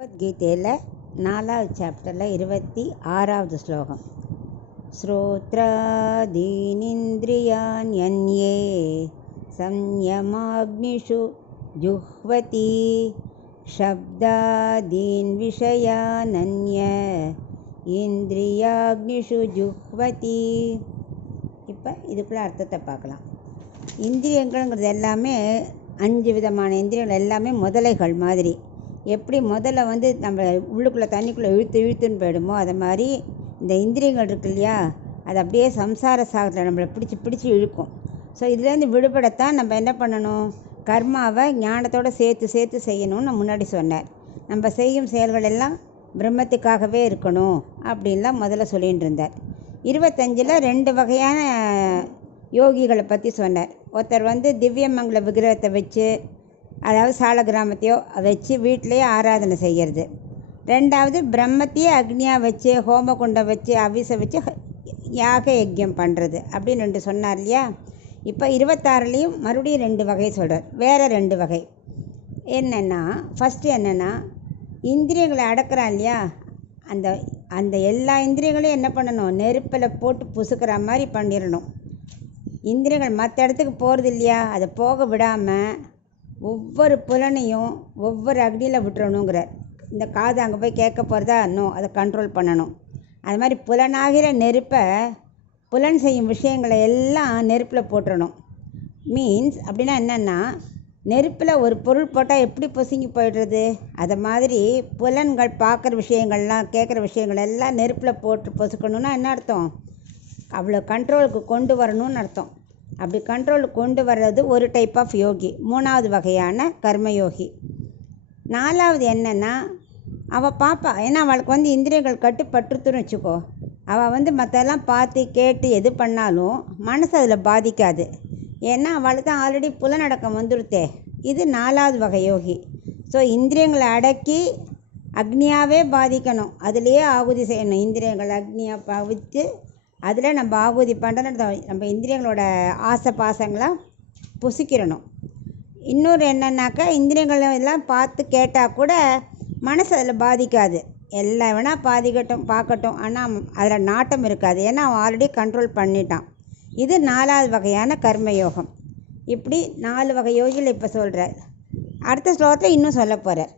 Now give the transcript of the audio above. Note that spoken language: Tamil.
பகவத்கீதையில் 4வது சாப்டரில் 26வது ஸ்லோகம். ஸ்ரோத்ராதீனிந்திரியாண்யன்யே சம்யமாக்னிஷு ஜுஹ்வதி சப்தாதீன் விஷயானன்ய இந்திரியாக்னிஷு ஜுஹ்வதி. இப்போ இதுக்குள்ள அர்த்தத்தை பார்க்கலாம். இந்திரியங்கள்ங்கிறது எல்லாமே 5 விதமான இந்திரியங்கள் எல்லாமே முதலைகள் மாதிரி. எப்படி முதல்ல நம்ம உள்ளுக்குள்ளே தண்ணிக்குள்ளே இழுத்துன்னு போயிடுமோ அதை மாதிரி இந்த இந்திரியங்கள் இருக்கு இல்லையா, அது அப்படியே சம்சார சாகத்தில் நம்மளை பிடிச்சி இழுக்கும். ஸோ இதுலேருந்து விடுபடத்தான் நம்ம என்ன பண்ணணும், கர்மாவை ஞானத்தோடு சேர்த்து செய்யணும்னு நான் முன்னாடி சொன்னேன். நம்ம செய்யும் செயல்கள் எல்லாம் பிரம்மத்துக்காகவே இருக்கணும் அப்படின்லாம் முதல்ல சொல்லிகிட்டு இருந்தார். 25ல் 2 வகையான யோகிகளை பற்றி சொன்னார். ஒருத்தர் திவ்யமங்கல விக்கிரகத்தை வச்சு, அதாவது சால கிராமத்தையோ வச்சு வீட்டிலையே ஆராதனை செய்கிறது. 2வது பிரம்மத்தையே அக்னியாக வச்சு ஹோமகுண்டம் வச்சு அவிசை வச்சு யாக யஜ்யம் பண்ணுறது அப்படின்னு 2 சொன்னார் இல்லையா. இப்போ 26லேயும் மறுபடியும் 2 வகை சொல்கிறார். வேறு 2 வகை என்னென்னா, ஃபஸ்ட்டு என்னென்னா, இந்திரியங்களை அடக்கிறான் இல்லையா, அந்த எல்லா இந்திரியங்களையும் என்ன பண்ணணும், நெருப்பில் போட்டு புசுக்கிற மாதிரி பண்ணிடணும். இந்திரியங்கள் மற்ற இடத்துக்கு போகிறது இல்லையா, அதை போக விடாமல் ஒவ்வொரு புலனையும் ஒவ்வொரு அக்னியில் விட்டுறணுங்கிறார். இந்த காது அங்கே போய் கேட்க போகிறதா, அதை கண்ட்ரோல் பண்ணணும். அது மாதிரி புலனாகிற நெருப்பை, புலன் செய்யும் விஷயங்களை எல்லாம் நெருப்பில் போட்டுறணும். மீன்ஸ் அப்படின்னா என்னென்னா, நெருப்பில் ஒரு பொருள் போட்டால் எப்படி பொசுங்கி போய்டுறது, அதை மாதிரி புலன்கள் பார்க்குற விஷயங்கள்லாம் கேட்குற விஷயங்கள் எல்லாம் நெருப்பில் போட்டு பொசுக்கணுன்னா என்ன அர்த்தம், அவ்வளோ கண்ட்ரோலுக்கு கொண்டு வரணும்னு அர்த்தம். அப்படி கண்ட்ரோலுக்கு கொண்டு வர்றது ஒரு டைப் ஆஃப் யோகி, 3வது வகையான கர்மயோகி. 4வது என்னென்னா, அவள் பாப்பா, ஏன்னா அவளுக்கு இந்திரியங்கள் கட்டுப்பட்டுருத்துன்னு வச்சுக்கோ, அவள் மற்றெல்லாம் பார்த்து கேட்டு எது பண்ணாலும் மனசு அதில் பாதிக்காது. ஏன்னா அவளுக்கு தான் ஆல்ரெடி புலனடக்கம் வந்துடுத்தே. இது 4வது வகை யோகி. ஸோ இந்திரியங்களை அடக்கி அக்னியாகவே பாதிக்கணும், அதுலேயே ஆகுதி செய்யணும். இந்திரியங்கள் அக்னியாக பாவித்து அதில் நம்ம ஆகுதி பண்ணுறது, நம்ம இந்திரியங்களோட ஆசை பாசங்களை புசிக்கிறணும். இன்னொரு என்னன்னாக்கா, இந்திரியங்கள் எல்லாம் பார்த்து கேட்டால் கூட மனசு அதில் பாதிக்காது. எல்லாம் வேணால் பாதிக்கட்டும் பார்க்கட்டும், ஆனால் அதில் நாட்டம் இருக்காது. ஏன்னா அவன் ஆல்ரெடி கண்ட்ரோல் பண்ணிட்டான். இது 4வது வகையான கர்மயோகம். இப்படி 4 வகை யோகிகள் இப்போ சொல்கிறார். அடுத்த ஸ்லோகத்தில் இன்னும் சொல்ல போகிறார்.